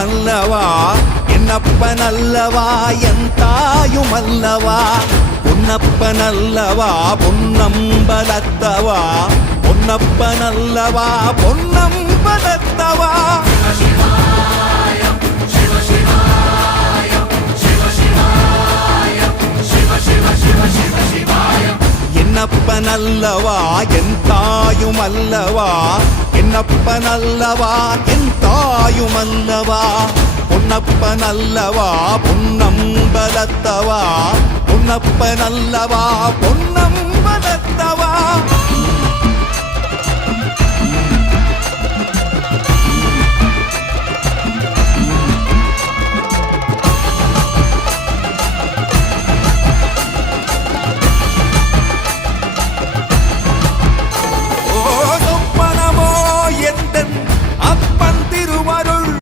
தாயுமல்லவா என்னப்பனல்லவா என் தாயுமல்லவா பொன்னப்பனல்லவா பொன்னம்பலத்தவா பொன்னப்பனல்லவா பொன்னம்பலத்தவா என்னப்பனல்லவா என் தாயுமல்லவா என்னப்பனல்லவா என் தாயுமல்லவா பொன்னப்பனல்லவா பொன்னம்பலத்தவா பொன்னப்பனல்லவா பொன்னம்பலத்தவா